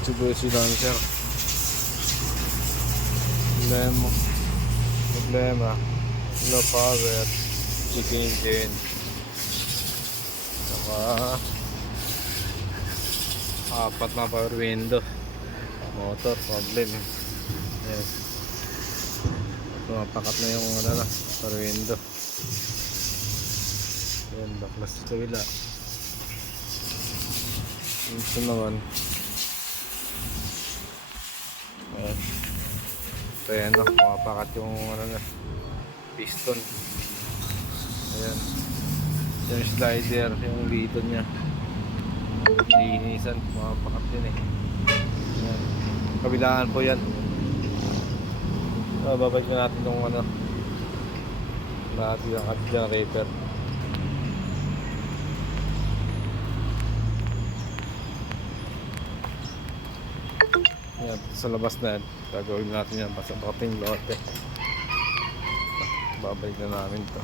Mitsubishi Lancer. Problema, low power, check engine, saka apat na power window, motor problem. Ayan, tumapakat na yung ano na, power window. Ayan, baklas sa kabila. Ito naman, ayan, ito yan, no, tumapakat yung ano na, piston. Ayan, yung slider, yung dito niya linisan, tumapakat din eh. Ayan, kabilaan po yan. Babalik na natin yung ano, lahat yung generator. Yan, sa labas na yan, gagawin natin yan basta bating lote. Babalik na namin to.